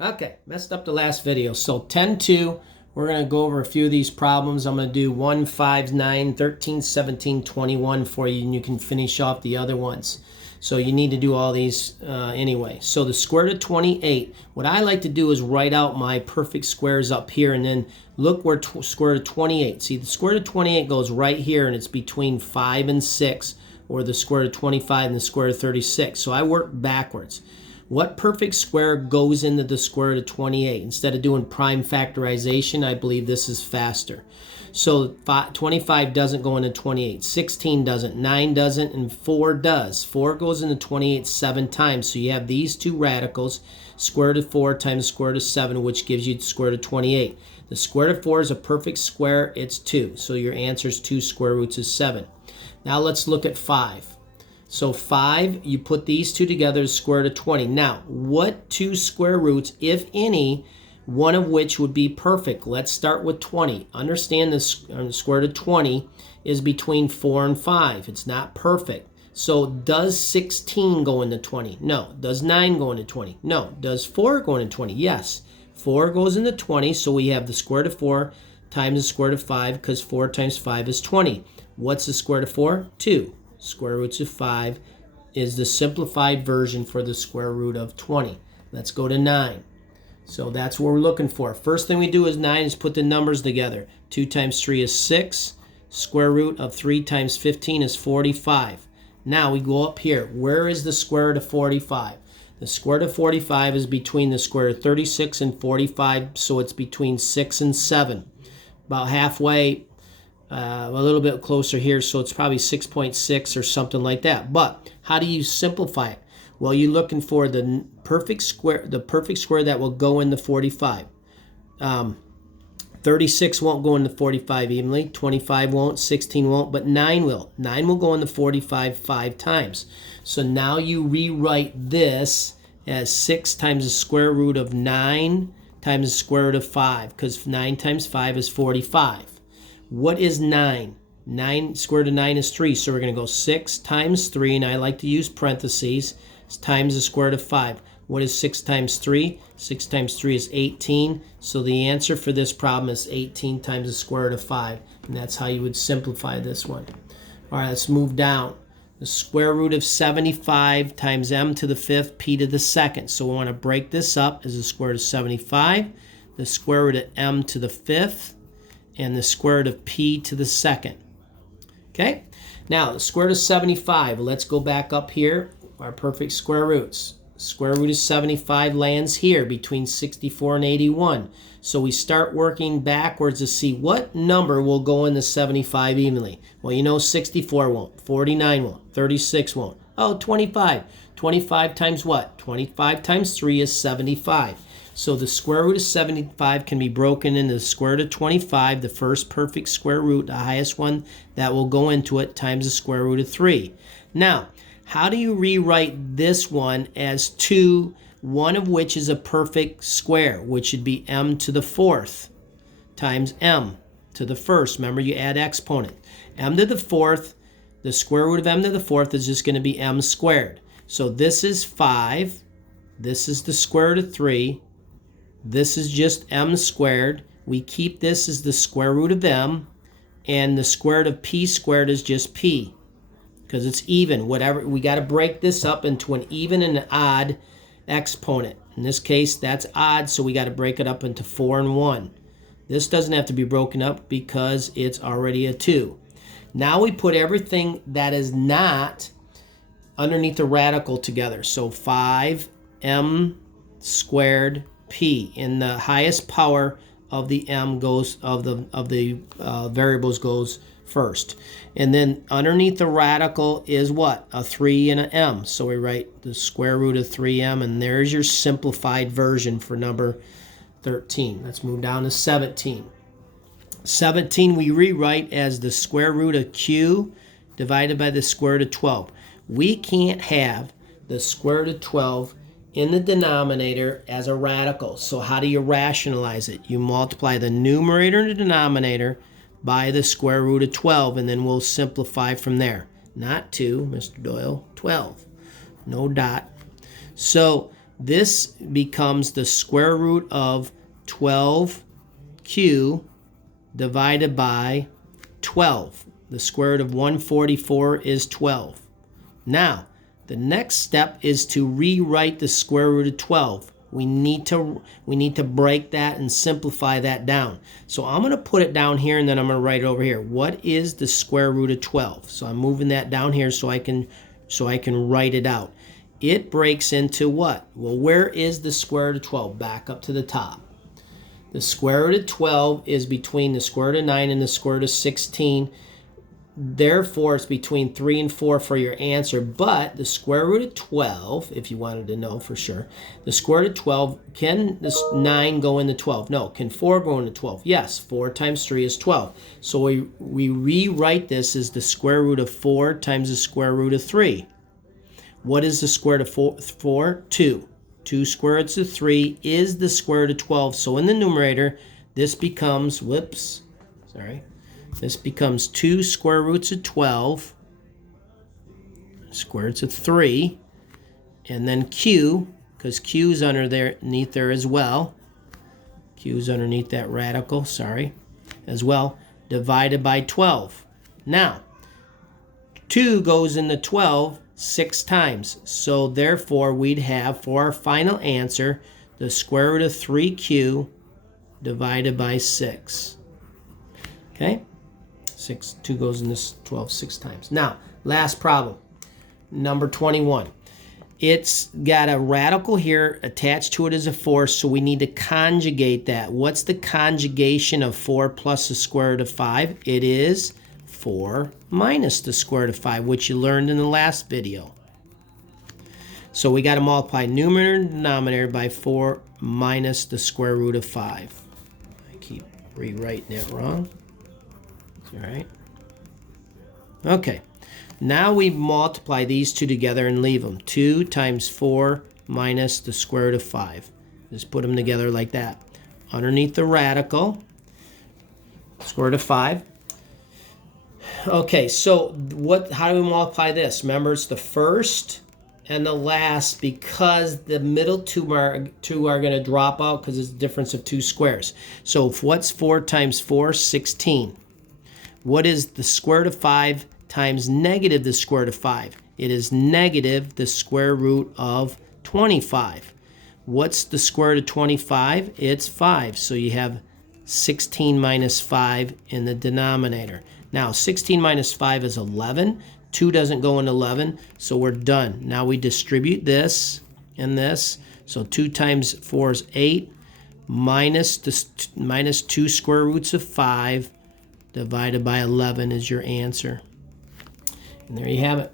Okay, messed up the last video. So 10-2, we're going to go over a few of these problems. I'm going to do 1, 5, 9, 13, 17, 21 for you, and you can finish off the other ones. So you need to do all these anyway. So the square root of 28, what I like to do is write out my perfect squares up here, and then look where square root of 28. See, the square root of 28 goes right here, and it's between 5 and 6, or the square root of 25 and the square root of 36. So I work backwards. What perfect square goes into the square root of 28? Instead of doing prime factorization, I believe this is faster. So 25 doesn't go into 28. 16 doesn't. 9 doesn't. And 4 does. 4 goes into 28 7 times. So you have these two radicals, square root of 4 times square root of 7, which gives you the square root of 28. The square root of 4 is a perfect square. It's 2. So your answer is 2 square roots of 7. Now let's look at 5. So 5, you put these two together is square root of 20. Now, what two square roots, if any, one of which would be perfect? Let's start with 20. Understand the square root of 20 is between 4 and 5. It's not perfect. So does 16 go into 20? No. Does 9 go into 20? No. Does 4 go into 20? Yes. 4 goes into 20, so we have the square root of 4 times the square root of 5, because 4 times 5 is 20. What's the square root of 4? 2. Square roots of 5 is the simplified version for the square root of 20. Let's go to 9. So that's what we're looking for. First thing we do is 9 is put the numbers together. 2 times 3 is 6. Square root of 3 times 15 is 45. Now we go up here. Where is the square root of 45? The square root of 45 is between the square root of 36 and 45, so it's between 6 and 7. About halfway. A little bit closer here, so it's probably 6.6 or something like that. But how do you simplify it? Well, you're looking for the perfect square that will go in the 45. 36 won't go into 45 evenly. 25 won't. 16 won't. But 9 will. 9 will go into 45 5 times. So now you rewrite this as 6 times the square root of 9 times the square root of 5, because 9 times 5 is 45. What is 9? 9 square root of 9 is 3. So we're going to go 6 times 3, and I like to use parentheses, times the square root of 5. What is 6 times 3? 6 times 3 is 18. So the answer for this problem is 18 times the square root of 5. And that's how you would simplify this one. All right, let's move down. The square root of 75 times m to the 5th, p to the 2nd. So we want to break this up as the square root of 75, the square root of m to the 5th, and the square root of p to the 2nd. Okay? Now, the square root of 75. Let's go back up here. Our perfect square roots. Square root of 75 lands here between 64 and 81. So we start working backwards to see what number will go in the 75 evenly. Well, you know 64 won't. 49 won't. 36 won't. Oh, 25. 25 times what? 25 times 3 is 75. So the square root of 75 can be broken into the square root of 25, the first perfect square root, the highest one that will go into it, times the square root of 3. Now, how do you rewrite this one as 2, one of which is a perfect square, which should be m to the 4th times m to the 1st. Remember, you add exponent. M to the 4th, the square root of m to the 4th is just going to be m squared. So this is 5. This is the square root of 3. This is just m squared. We keep this as the square root of m, and the square root of p squared is just p, because it's even. Whatever, we got to break this up into an even and an odd exponent. In this case, that's odd, so we got to break it up into 4 and 1. This doesn't have to be broken up because it's already a 2. Now we put everything that is not underneath the radical together. So 5m squared p, in the highest power of the m goes of the variables goes first, and then underneath the radical is what? A 3 and an m. So we write the square root of 3m, and there's your simplified version for number 13. Let's move down to 17. 17 we rewrite as the square root of q divided by the square root of 12. We can't have the square root of 12 in the denominator as a radical. So how do you rationalize it? You multiply the numerator and the denominator by the square root of 12, and then we'll simplify from there. Not 2, Mr. Doyle, 12. No dot. So this becomes the square root of 12q divided by 12. The square root of 144 is 12. Now, the next step is to rewrite the square root of 12. We need to break that and simplify that down. So I'm going to put it down here, and then I'm going to write it over here. What is the square root of 12? So I'm moving that down here so I can write it out. It breaks into what? Well, where is the square root of 12? Back up to the top. The square root of 12 is between the square root of 9 and the square root of 16. Therefore, it's between 3 and 4 for your answer. But the square root of 12, if you wanted to know for sure, the square root of 12, can this 9 go into 12? No. Can 4 go into 12? Yes. 4 times 3 is 12. So we rewrite this as the square root of 4 times the square root of 3. What is the square root of 4? 2. 2 square roots of 3 is the square root of 12. So in the numerator, this becomes, this becomes 2 square roots of 12, square roots of 3, and then q, because q is underneath there as well. Q is underneath that radical, as well, divided by 12. Now, 2 goes into 12 6 times. So therefore, we'd have, for our final answer, the square root of 3q divided by 6. Okay? 2 goes into 12 6 times. Now, last problem. Number 21. It's got a radical here. Attached to it is a 4, so we need to conjugate that. What's the conjugation of 4 plus the square root of 5? It is 4 minus the square root of 5, which you learned in the last video. So we got to multiply numerator and denominator by 4 minus the square root of 5. I keep rewriting it wrong. All right. Okay. Now we multiply these two together and leave them. 2 times 4 minus the square root of 5. Just put them together like that. Underneath the radical, square root of 5. Okay, so how do we multiply this? Remember, it's the first and the last, because the middle two are going to drop out because it's a difference of 2 squares. So what's 4 times 4? 16. What is the square root of 5 times negative the square root of 5? It is negative the square root of 25. What's the square root of 25? It's 5. So you have 16 minus 5 in the denominator. Now, 16 minus 5 is 11. 2 doesn't go in 11, so we're done. Now we distribute this and this. So 2 times 4 is 8, minus 2 square roots of 5 divided by 11 is your answer. And there you have it.